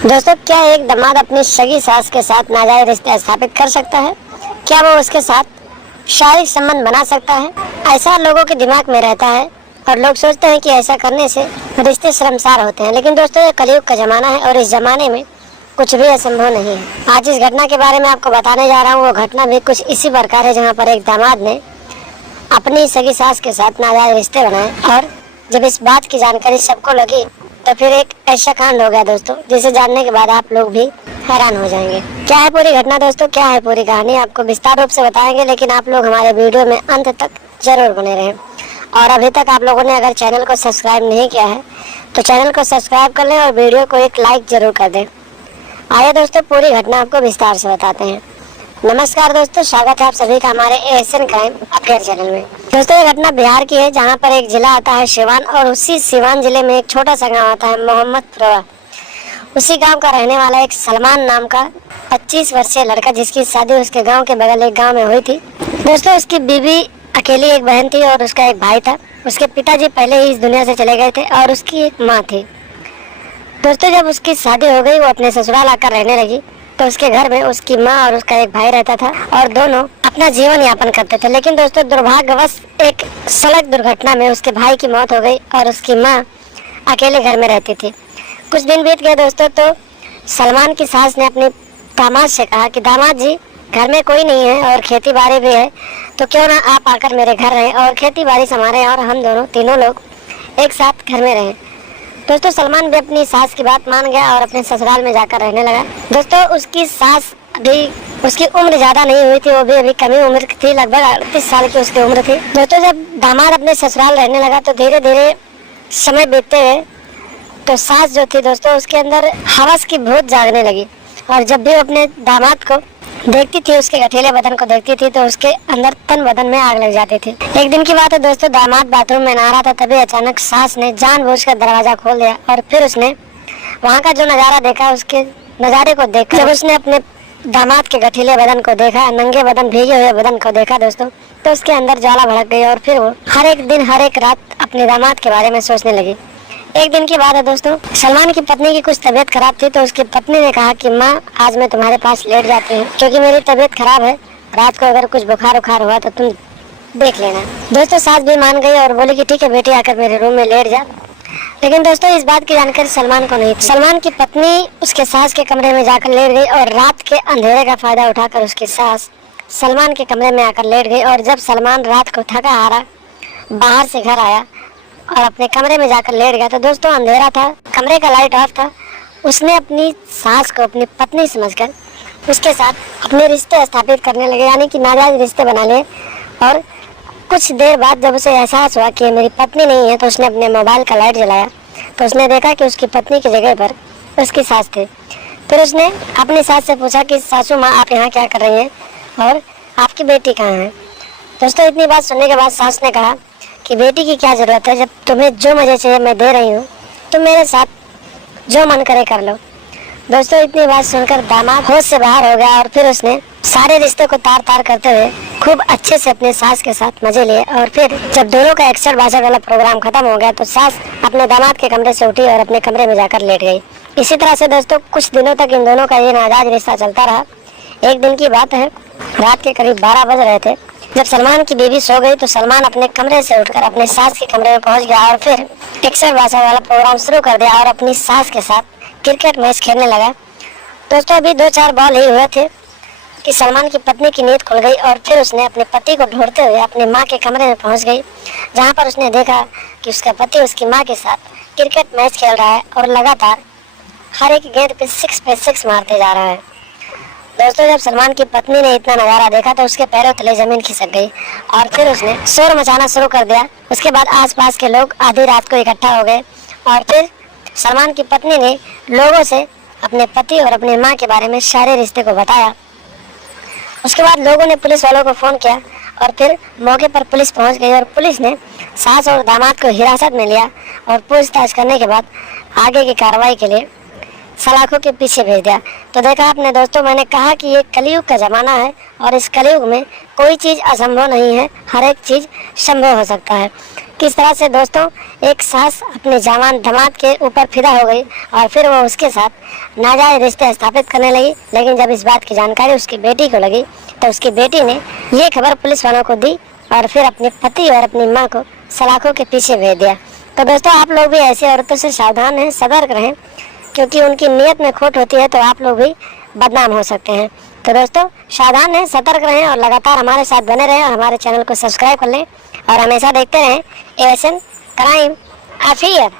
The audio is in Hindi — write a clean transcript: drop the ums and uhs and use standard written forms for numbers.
दोस्तों, क्या एक दामाद अपनी सगी सास के साथ नाजायज रिश्ते स्थापित कर सकता है? क्या वो उसके साथ शारीरिक संबंध बना सकता है? ऐसा लोगों के दिमाग में रहता है और लोग सोचते हैं कि ऐसा करने से रिश्ते शर्मसार होते हैं। लेकिन दोस्तों, ये कलयुग का जमाना है और इस जमाने में कुछ भी असंभव नहीं है। आज इस घटना के बारे में आपको बताने जा रहा हूँ। वो घटना भी कुछ इसी प्रकार है, जहाँ पर एक दामाद ने अपनी सगी सास के साथ नाजायज रिश्ते बनाए और जब इस बात की जानकारी सबको लगी तो फिर एक ऐसा कांड हो गया दोस्तों, जिसे जानने के बाद आप लोग भी हैरान हो जाएंगे। क्या है पूरी घटना दोस्तों, क्या है पूरी कहानी, आपको विस्तार रूप से बताएंगे। लेकिन आप लोग हमारे वीडियो में अंत तक जरूर बने रहें। और अभी तक आप लोगों ने अगर चैनल को सब्सक्राइब नहीं किया है तो चैनल को सब्सक्राइब कर लें और वीडियो को एक लाइक जरूर कर दें। आइए दोस्तों, पूरी घटना आपको विस्तार से बताते हैं। नमस्कार दोस्तों, स्वागत है आप सभी का हमारे एशियन क्राइम अपडेट चैनल में। दोस्तों, ये घटना बिहार की है, जहां पर एक जिला आता है सिवान और उसी सिवान जिले में एक छोटा सा गांव आता है मोहम्मदपुरा। उसी गांव का रहने वाला एक सलमान नाम का 25 वर्षीय लड़का, जिसकी शादी उसके गांव के बगल एक गांव में हुई थी। दोस्तों, उसकी बीवी अकेली एक बहन थी और उसका एक भाई था। उसके पिताजी पहले ही इस दुनिया से चले गए थे और उसकी एक माँ थी। दोस्तों, जब उसकी शादी हो गई, वो अपने ससुराल आकर रहने लगी, तो उसके घर में उसकी माँ और उसका एक भाई रहता था और दोनों अपना जीवन यापन करते थे। लेकिन दोस्तों, दुर्भाग्यवश एक सड़क दुर्घटना में उसके भाई की मौत हो गई और उसकी माँ अकेले घर में रहती थी। कुछ दिन बीत गए दोस्तों, तो सलमान की सास ने अपने दामाद से कहा कि दामाद जी, घर में कोई नहीं है और खेती बाड़ी भी है, तो क्यों ना आप आकर मेरे घर रहें और खेती बाड़ी संभालें और हम दोनों तीनों लोग एक साथ घर में रहें। दोस्तों, सलमान भी अपनी सास की बात मान गया और अपने ससुराल में जाकर रहने लगा। दोस्तों, उसकी सास अभी, उसकी उम्र ज्यादा नहीं हुई थी, वो भी अभी कम ही उम्र की थी, लगभग 38 साल की उसकी उम्र थी। दोस्तों, जब दामाद अपने ससुराल रहने लगा तो धीरे धीरे समय बीतते गए तो सास जो थी दोस्तों, उसके अंदर हवस की भूत जागने लगी और जब भी वो अपने दामाद को देखती थी, उसके गठीले बदन को देखती थी, तो उसके अंदर तन बदन में आग लग जाती थी। एक दिन की बात है दोस्तों, दामाद बाथरूम में नहा रहा था, तभी अचानक सास ने जानबूझकर दरवाजा खोल दिया और फिर उसने वहाँ का जो नजारा देखा, उसके नजारे को देखकर जब उसने अपने दामाद के गठीले बदन को देखा, नंगे बदन, भीगे हुए बदन को देखा दोस्तों, तो उसके अंदर ज्वाला भड़क गई और फिर वो हर एक दिन, हर एक रात अपने दामाद के बारे में सोचने लगी। एक दिन की बात है दोस्तों, सलमान की पत्नी की कुछ तबीयत खराब थी, तो उसकी पत्नी ने कहा कि माँ, आज मैं तुम्हारे पास लेट जाती हूँ क्योंकि मेरी तबीयत खराब है, रात को अगर कुछ बुखार उखार हुआ तो तुम देख लेना। दोस्तों, सास भी मान गई और बोली कि ठीक है बेटी, आकर मेरे रूम में लेट जा। लेकिन दोस्तों, इस बात की जानकारी सलमान को नहीं थी। सलमान की पत्नी उसके सास के कमरे में जाकर लेट गई और रात के अंधेरे का फायदा उठाकर उसकी सास सलमान के कमरे में आकर लेट गई। और जब सलमान रात को थका हारा बाहर से घर आया और अपने कमरे में जाकर लेट गया, तो दोस्तों अंधेरा था, कमरे का लाइट ऑफ था। उसने अपनी सास को अपनी पत्नी समझकर उसके साथ अपने रिश्ते स्थापित करने लगे, यानी कि नाजायज रिश्ते बना लिए। और कुछ देर बाद जब उसे एहसास हुआ कि मेरी पत्नी नहीं है, तो उसने अपने मोबाइल का लाइट जलाया, तो उसने देखा कि उसकी पत्नी की जगह पर उसकी सास थी। फिर उसने अपनी सास से पूछा कि सासू माँ, आप यहाँ क्या कर रही हैं और आपकी बेटी कहाँ है? दोस्तों, इतनी बात सुनने के बाद सास ने कहा कि बेटी की क्या जरूरत है, जब तुम्हें जो मजे चाहिए मैं दे रही हूँ, तुम मेरे साथ जो मन करे कर लो। दोस्तों, इतनी बात सुनकर दामाद होश से बाहर हो गया और फिर उसने सारे रिश्ते को तार तार करते हुए खूब अच्छे से अपने सास के साथ मजे लिए। और फिर जब दोनों का एक्शन बाजार वाला प्रोग्राम खत्म हो गया, तो सास अपने दामाद के कमरे से उठी और अपने कमरे में जाकर लेट गई। इसी तरह से दोस्तों, कुछ दिनों तक इन दोनों का ये नाजायज रिश्ता चलता रहा। एक दिन की बात है, रात के करीब 12 बज रहे थे, जब सलमान की बीवी सो गई, तो सलमान अपने कमरे से उठकर अपने सास के कमरे में पहुंच गया और फिर एक्सर बासा वाला प्रोग्राम शुरू कर दिया और अपनी सास के साथ क्रिकेट मैच खेलने लगा। दोस्तों, अभी 2-4 बॉल ही हुए थे कि सलमान की पत्नी की नींद खुल गई और फिर उसने अपने पति को ढूंढते हुए अपनी माँ के कमरे में पहुंच गई, जहाँ पर उसने देखा कि उसका पति उसकी माँ के साथ क्रिकेट मैच खेल रहा है और लगातार हर एक गेंद पे 6 मारते जा रहा है। दोस्तों, जब सलमान की पत्नी ने इतना नज़ारा देखा तो उसके पैरों तले जमीन खिसक गई और फिर उसने शोर मचाना शुरू कर दिया। उसके बाद आसपास के लोग आधी रात को इकट्ठा हो गए और फिर सलमान की पत्नी ने लोगों से अपने पति और अपनी माँ के बारे में सारे रिश्ते को बताया। उसके बाद लोगों ने पुलिस वालों को फ़ोन किया और फिर मौके पर पुलिस पहुंच गई और पुलिस ने सास और दामाद को हिरासत में लिया और पूछताछ करने के बाद आगे की कार्रवाई के लिए सलाखों के पीछे भेज दिया। तो देखा आपने दोस्तों, मैंने कहा कि ये कलयुग का ज़माना है और इस कलयुग में कोई चीज़ असंभव नहीं है, हर एक चीज़ संभव हो सकता है। किस तरह से दोस्तों एक सास अपने जवान दामाद के ऊपर फिदा हो गई और फिर वो उसके साथ नाजायज रिश्ते स्थापित करने लगी। लेकिन जब इस बात की जानकारी उसकी बेटी को लगी तो उसकी बेटी ने ये खबर पुलिस वालों को दी और फिर अपने पति और अपनी माँ को सलाखों के पीछे भेज दिया। तो दोस्तों आप लोग भी ऐसी औरतों से सावधान रहें, सतर्क रहें, क्योंकि उनकी नीयत में खोट होती है तो आप लोग भी बदनाम हो सकते हैं। तो दोस्तों सावधान रहें, सतर्क रहें और लगातार हमारे साथ बने रहें और हमारे चैनल को सब्सक्राइब कर लें और हमेशा देखते रहें ASN क्राइम अफेयर।